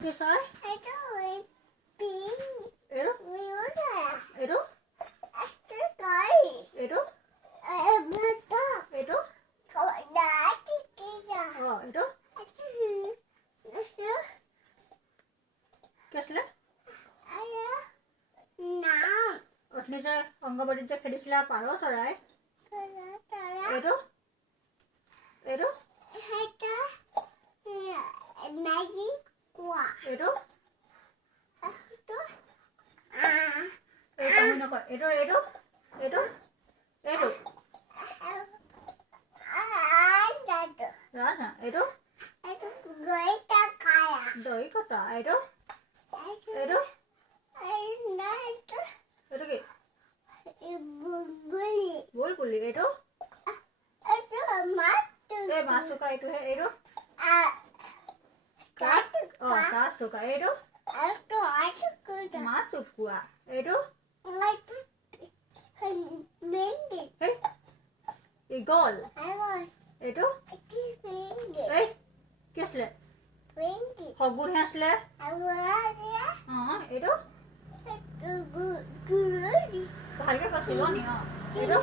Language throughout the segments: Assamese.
Cái sói. Itu. Itu. Itu. Itu. Itu. Kasla. Otni je Angabadi je খেলিছিলা পাৰ চৰাই এইটো এইটো এইটো এই নকয় এইটো এইটো এইটো এইটো ৰাজা এইটো দৈ কটা এইটো এইটো এইটো কি বুলবুলি এইটো এই মাছ চুকা এইটোহে এইটো কাঠ চুকা এইটো মাছ চুকুৱা এইটো ইগল এইটো এই কি আছিলে শগুনহে আছিলে এইটো ভালকে কৈছিলো নি এইটো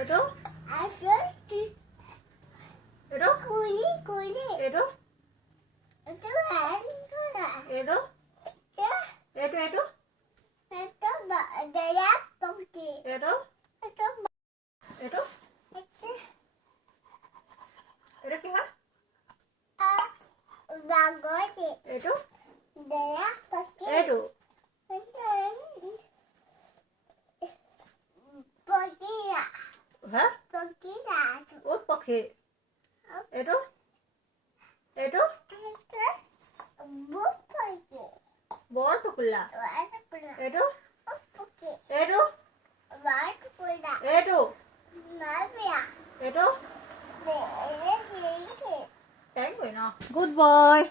এইটো এইটো এইটো এইটো এইটো এইটো এইটো এইটো এইটো কি হয় এইটো এইটো হা উট পক্ষী এইটো এইটো বৰ টুকুলা এইটো এইটো এইটো এইটো পেঙ্গুইন ন গুড বয়